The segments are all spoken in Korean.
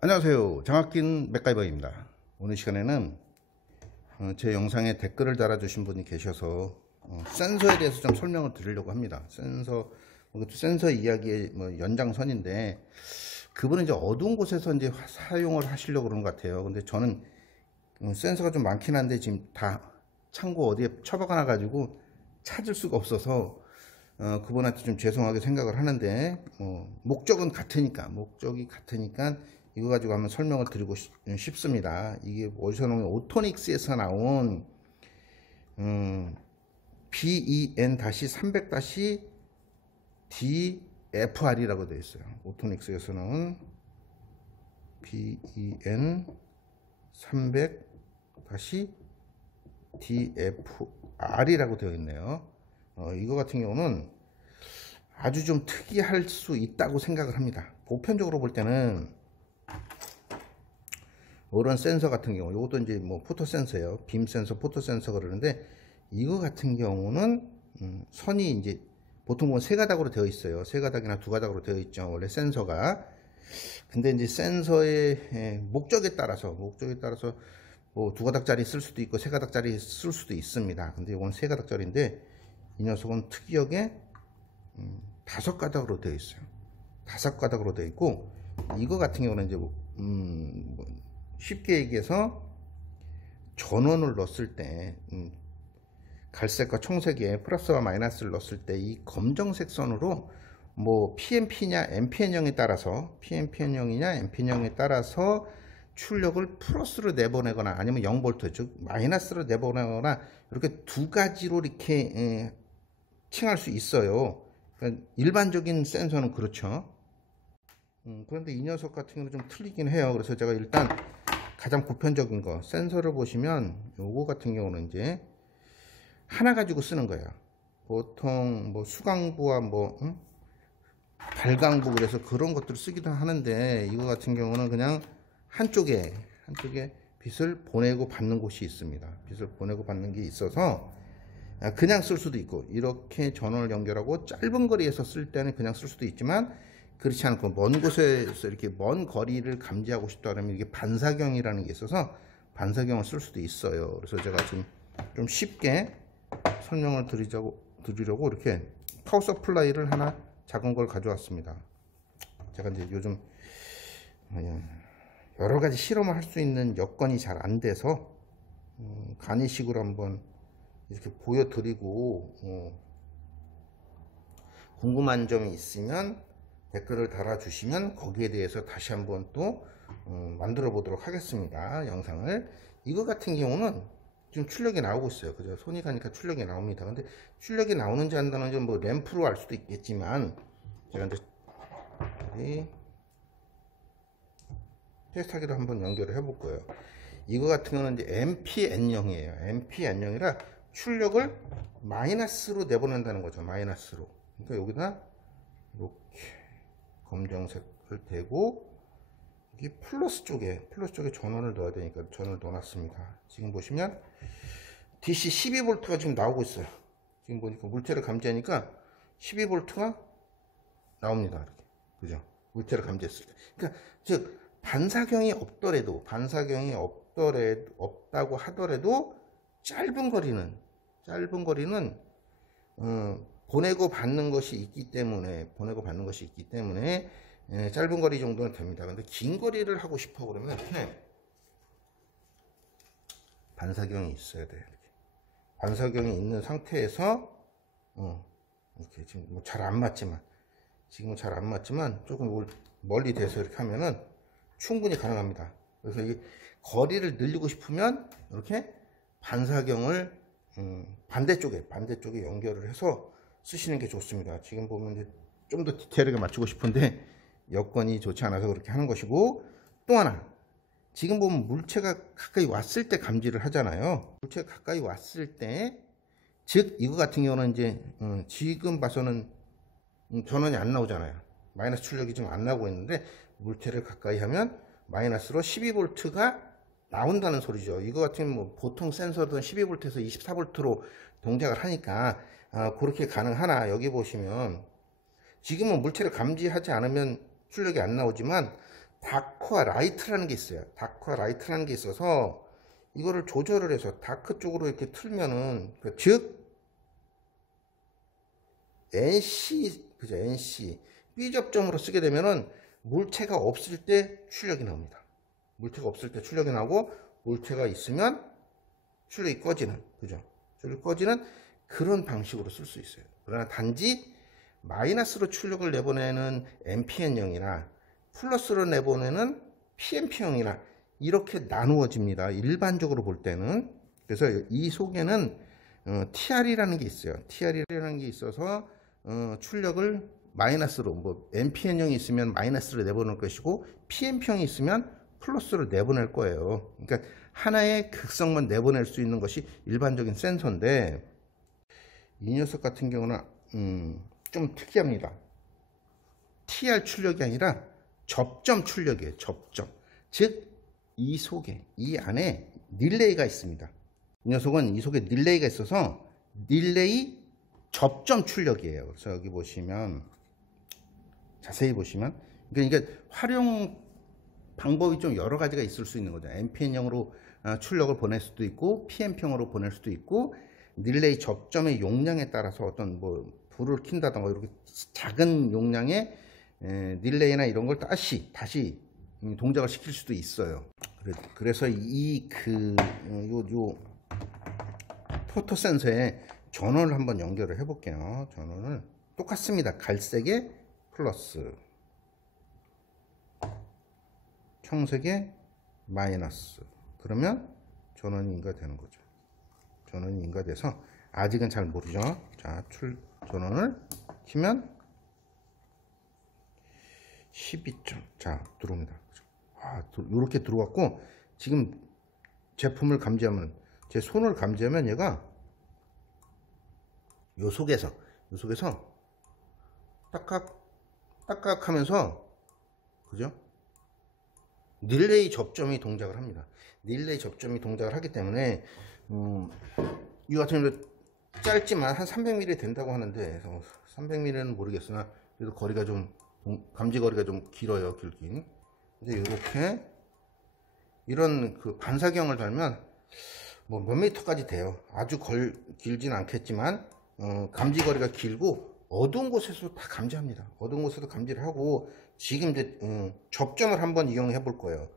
안녕하세요. 장학긴 맥가이버입니다. 오늘 시간에는 제 영상에 댓글을 달아주신 분이 계셔서 센서에 대해서 좀 설명을 드리려고 합니다. 센서 이야기의 연장선인데, 그분은 이제 어두운 곳에서 이제 사용을 하시려고 그러는 것 같아요. 근데 저는 센서가 좀 많긴 한데 지금 다 창고 어디에 처박아 놔가지고 찾을 수가 없어서 그분한테 좀 죄송하게 생각을 하는데, 목적이 같으니까 이거 가지고 한번 설명을 드리고 싶습니다. 이게 어디서 나온 오토닉스에서 나온 BEN-300-DFR이라고 되어 있어요. 오토닉스에서 나온 BEN-300-DFR이라고 되어 있네요. 이거 같은 경우는 아주 좀 특이할 수 있다고 생각을 합니다. 보편적으로 볼 때는 이런 센서 같은 경우, 이것도 이제 포토 센서예요. 빔 센서, 포토 센서 그러는데, 이거 같은 경우는 선이 이제 보통 세 가닥으로 되어 있어요. 세 가닥이나 두 가닥으로 되어 있죠, 원래 센서가. 근데 이제 센서의 목적에 따라서 두 가닥짜리 쓸 수도 있고 세 가닥짜리 쓸 수도 있습니다. 근데 이건 세 가닥짜리인데, 이 녀석은 특이하게 다섯 가닥으로 되어 있어요. 다섯 가닥으로 되어 있고, 이거 같은 경우는 이제 쉽게 얘기해서 전원을 넣었을 때 갈색과 청색에 플러스와 마이너스를 넣었을 때 이 검정색 선으로 PNP냐 NPN형에 따라서 PNPN형이냐 NPN형에 따라서 출력을 플러스로 내보내거나 아니면 0V 즉 마이너스로 내보내거나 이렇게 두 가지로 이렇게 칭할 수 있어요. 그러니까 일반적인 센서는 그렇죠. 그런데 이 녀석 같은 경우는 좀 틀리긴 해요. 그래서 제가 일단 가장 보편적인 거 센서를 보시면, 요거 같은 경우는 이제 하나 가지고 쓰는 거예요. 보통 수강부와 발광부, 그래서 그런 것들을 쓰기도 하는데, 이거 같은 경우는 그냥 한쪽에 빛을 보내고 받는 곳이 있습니다. 빛을 보내고 받는 게 있어서 그냥 쓸 수도 있고, 이렇게 전원을 연결하고 짧은 거리에서 쓸 때는 그냥 쓸 수도 있지만, 그렇지 않고 먼 곳에서 이렇게 먼 거리를 감지하고 싶다면 이게 반사경이라는 게 있어서 반사경을 쓸 수도 있어요. 그래서 제가 지금 좀 쉽게 설명을 드리려고 이렇게 파워 서플라이를 하나 작은 걸 가져왔습니다. 제가 이제 요즘 여러 가지 실험을 할 수 있는 여건이 잘 안 돼서 간이식으로 한번 이렇게 보여드리고, 궁금한 점이 있으면 댓글을 달아주시면 거기에 대해서 다시 한번 또 만들어 보도록 하겠습니다. 영상을. 이거 같은 경우는 지금 출력이 나오고 있어요. 그죠? 손이 가니까 출력이 나옵니다. 근데 출력이 나오는지 안 나오는지 램프로 알 수도 있겠지만, 제가 이제 테스트하기로 한번 연결을 해볼 거예요. 이거 같은 경우는 이제 MPN형이에요. MPN형이라 출력을 마이너스로 내보낸다는 거죠. 마이너스로. 그러니까 여기다 이렇게 검정색을 대고, 여기 플러스 쪽에 전원을 넣어야 되니까 전원을 넣어놨습니다. 지금 보시면 DC 12V가 지금 나오고 있어요. 지금 보니까 물체를 감지하니까 12V가 나옵니다. 이렇게. 그죠? 물체를 감지했을 때. 그러니까 즉 반사경이 없다고 하더라도 짧은 거리는 보내고 받는 것이 있기 때문에 짧은 거리 정도는 됩니다. 근데 긴 거리를 하고 싶어 그러면 이렇게 반사경이 있어야 돼요. 이렇게. 반사경이 있는 상태에서 이렇게 지금 잘 안 맞지만 조금 멀리 대서 이렇게 하면은 충분히 가능합니다. 그래서 이 거리를 늘리고 싶으면 이렇게 반사경을 반대쪽에 연결을 해서 쓰시는 게 좋습니다. 지금 보면 좀 더 디테일하게 맞추고 싶은데 여건이 좋지 않아서 그렇게 하는 것이고, 또 하나, 지금 보면 물체가 가까이 왔을 때 감지를 하잖아요. 물체가 가까이 왔을 때, 즉 이거 같은 경우는 이제 지금 봐서는 전원이 안 나오잖아요. 마이너스 출력이 지금 안 나오고 있는데, 물체를 가까이 하면 마이너스로 12V가 나온다는 소리죠. 이거 같은 보통 센서든 12V에서 24V로 동작을 하니까 그렇게 가능하나, 여기 보시면 지금은 물체를 감지하지 않으면 출력이 안 나오지만 다크와 라이트라는 게 있어요. 다크와 라이트라는 게 있어서 이거를 조절을 해서 다크 쪽으로 이렇게 틀면은, 즉 NC, 그죠? NC B 접점으로 쓰게 되면은 물체가 없을 때 출력이 나옵니다. 물체가 없을 때 출력이 나오고, 물체가 있으면 출력이 꺼지는, 그죠? 출력이 꺼지는 그런 방식으로 쓸 수 있어요. 그러나 단지 마이너스로 출력을 내보내는 NPN형이나 플러스로 내보내는 PNP형이나 이렇게 나누어집니다. 일반적으로 볼 때는. 그래서 이 속에는 TR이라는 게 있어요. TR이라는 게 있어서 출력을 마이너스로, 뭐 NPN형이 있으면 마이너스로 내보낼 것이고 PNP형이 있으면 플러스로 내보낼 거예요. 그러니까 하나의 극성만 내보낼 수 있는 것이 일반적인 센서인데, 이 녀석 같은 경우는 좀 특이합니다. TR 출력이 아니라 접점 출력이에요. 접점. 즉 이 속에, 이 안에 릴레이가 있습니다. 이 녀석은 이 속에 릴레이가 있어서 릴레이 접점 출력이에요. 그래서 여기 보시면, 자세히 보시면, 그러니까 활용 방법이 좀 여러 가지가 있을 수 있는 거죠. NPN형으로 출력을 보낼 수도 있고, PNP형으로 보낼 수도 있고, 릴레이 접점의 용량에 따라서 어떤 뭐 불을 킨다던가 이렇게 작은 용량의 릴레이나 이런 걸 다시 동작을 시킬 수도 있어요. 그래서 요 포토 센서에 전원을 한번 연결을 해 볼게요. 전원을 똑같습니다. 갈색에 플러스, 청색에 마이너스. 그러면 전원이 인가되는 거죠. 전원이 인가돼서, 아직은 잘 모르죠. 자, 전원을 키면 12점. 자, 들어옵니다. 이렇게 들어왔고, 지금 제품을 감지하면, 제 손을 감지하면 얘가 요 속에서 딱딱 하면서, 그죠? 릴레이 접점이 동작을 합니다. 릴레이 접점이 동작을 하기 때문에 이 같은 경우 짧지만 한 300mm 된다고 하는데, 300mm는 모르겠으나 그래도 거리가 좀, 감지 거리가 좀 길어요. 길긴. 근데 이렇게 이런 그 반사경을 달면 뭐 몇 미터까지 돼요. 아주 길진 않겠지만 감지 거리가 길고 어두운 곳에서 다 감지합니다. 어두운 곳에서 감지를 하고, 지금 이제 접점을 한번 이용해 볼 거예요.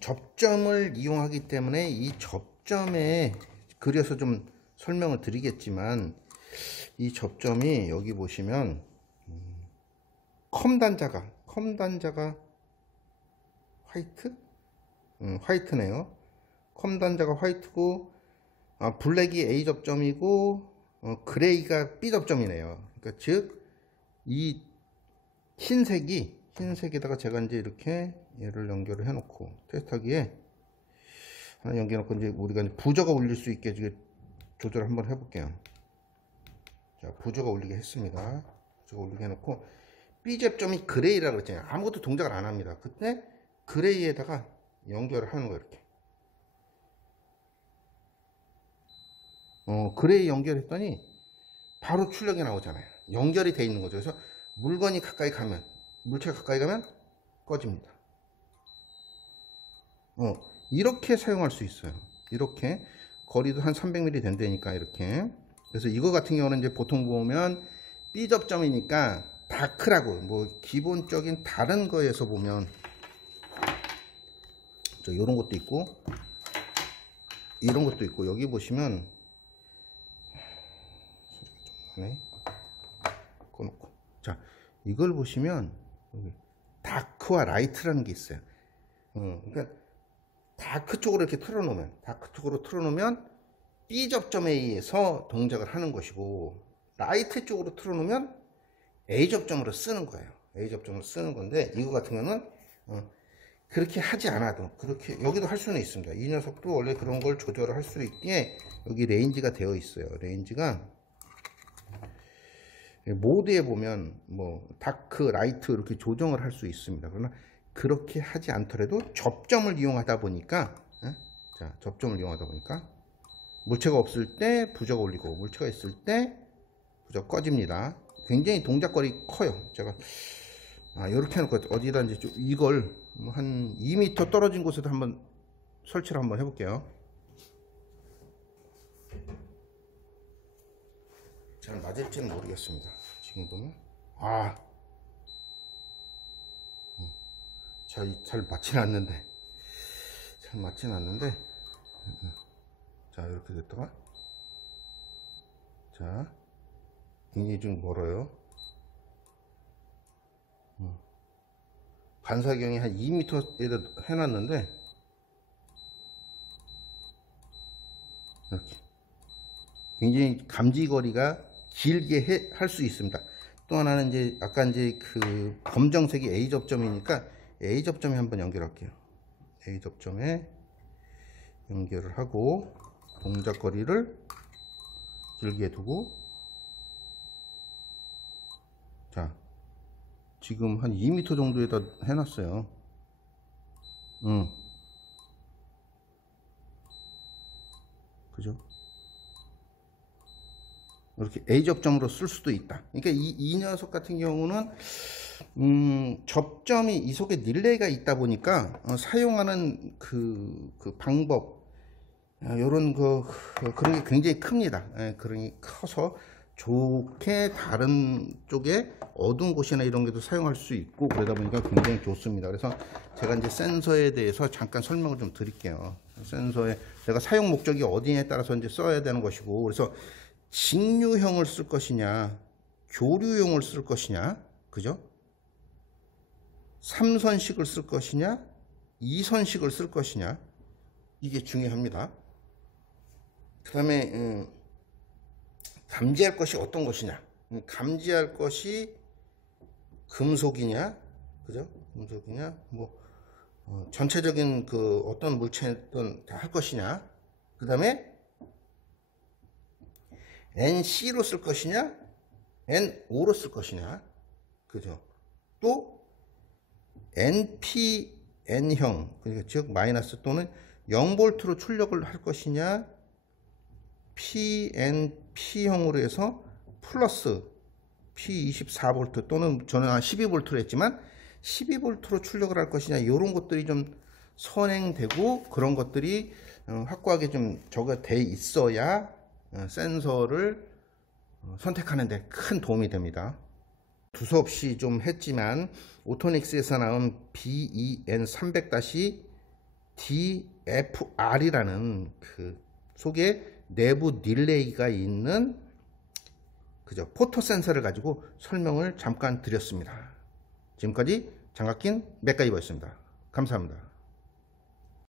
접점을 이용하기 때문에 이 접점에 그려서 좀 설명을 드리겠지만, 이 접점이 여기 보시면 컴 단자가 화이트? 화이트네요. 컴 단자가 화이트고, 블랙이 A 접점이고, 그레이가 B 접점이네요. 그러니까 즉 이 흰색에다가 제가 이제 이렇게 얘를 연결을 해 놓고, 테스트하기에 하나 연결해 놓고, 이제 우리가 이제 부저가 울릴 수 있게 조절을 한번 해 볼게요. 자, 부저가 울리게 했습니다. 부저가 울리게 해 놓고, B 접점이 그레이라고 그랬잖아요. 아무것도 동작을 안 합니다. 그때 그레이에다가 연결을 하는 거예요. 이렇게 그레이 연결했더니 바로 출력이 나오잖아요. 연결이 돼 있는 거죠. 그래서 물체가 가까이 가면 꺼집니다. 이렇게 사용할 수 있어요. 이렇게 거리도 한 300mm 된다니까, 이렇게. 그래서 이거 같은 경우는 이제 보통 보면 B 접점이니까 다크라고, 뭐 기본적인 다른 거에서 보면 이런 것도 있고 이런 것도 있고, 여기 보시면 꺼놓고, 자, 이걸 보시면 여기 다크와 라이트라는 게 있어요. 그러니까 다크 쪽으로 이렇게 틀어놓으면 B 접점에 의해서 동작을 하는 것이고, 라이트 쪽으로 틀어놓으면 A 접점으로 쓰는 거예요. A 접점으로 쓰는 건데, 이거 같은 경우는 그렇게 하지 않아도 그렇게 여기도 할 수는 있습니다. 이 녀석도 원래 그런 걸 조절을 할 수 있기에 여기 레인지가 되어 있어요. 레인지가 모드에 보면 뭐 다크, 라이트 이렇게 조정을 할 수 있습니다. 그러나 그렇게 하지 않더라도 접점을 이용하다 보니까, 자, 접점을 이용하다 보니까 물체가 없을 때 부저가 울리고, 물체가 있을 때 부저 꺼집니다. 굉장히 동작거리 커요. 제가 이렇게 해놓고 어디다 이제 좀 이걸 한 2m 떨어진 곳에도 한번 설치를 한번 해볼게요. 잘 맞을지는 모르겠습니다. 지금 보면 잘 맞지는 않는데 자 이렇게 됐다가 자 굉장히 좀 멀어요. 반사경이 한 2m에다 해놨는데 이렇게 굉장히 감지거리가 길게 할 수 있습니다. 또 하나는 이제 아까 이제 그 검정색이 A 접점이니까 A 접점에 한번 연결할게요. A 접점에 연결을 하고 동작거리를 길게 두고 자 지금 한 2m 정도에다 해놨어요. 그죠? 이렇게 A 접점으로 쓸 수도 있다. 그러니까 이 녀석 같은 경우는 접점이 이 속에 릴레이가 있다 보니까 사용하는 그 방법 요런 그런 게 굉장히 큽니다. 그러니 커서 좋게 다른 쪽에 어두운 곳이나 이런 데도 사용할 수 있고 그러다 보니까 굉장히 좋습니다. 그래서 제가 이제 센서에 대해서 잠깐 설명을 좀 드릴게요. 센서에 내가 사용 목적이 어디에 따라서 이제 써야 되는 것이고, 그래서 직류형을 쓸 것이냐 교류용을 쓸 것이냐, 그죠? 3선식을 쓸 것이냐 2선식을 쓸 것이냐, 이게 중요합니다. 그 다음에 감지할 것이 어떤 것이냐, 감지할 것이 금속이냐, 그죠? 금속이냐, 전체적인 그 어떤 물체든 다 할 것이냐, 그 다음에 NC로 쓸 것이냐 NO로 쓸 것이냐, 그죠? 또 NPN형, 그러니까 즉 마이너스 또는 0V로 출력을 할 것이냐, PNP형으로 해서 플러스 P24V 또는 저는 한 12V로 했지만 12V로 출력을 할 것이냐, 이런 것들이 좀 선행되고 그런 것들이 확고하게 좀 저가 돼 있어야 센서를 선택하는 데 큰 도움이 됩니다. 두서없이 좀 했지만 오토닉스에서 나온 BEN300-DFR이라는 그 속에 내부 릴레이가 있는 그죠 포토 센서를 가지고 설명을 잠깐 드렸습니다. 지금까지 장갑낀 맥가이버였습니다. 감사합니다.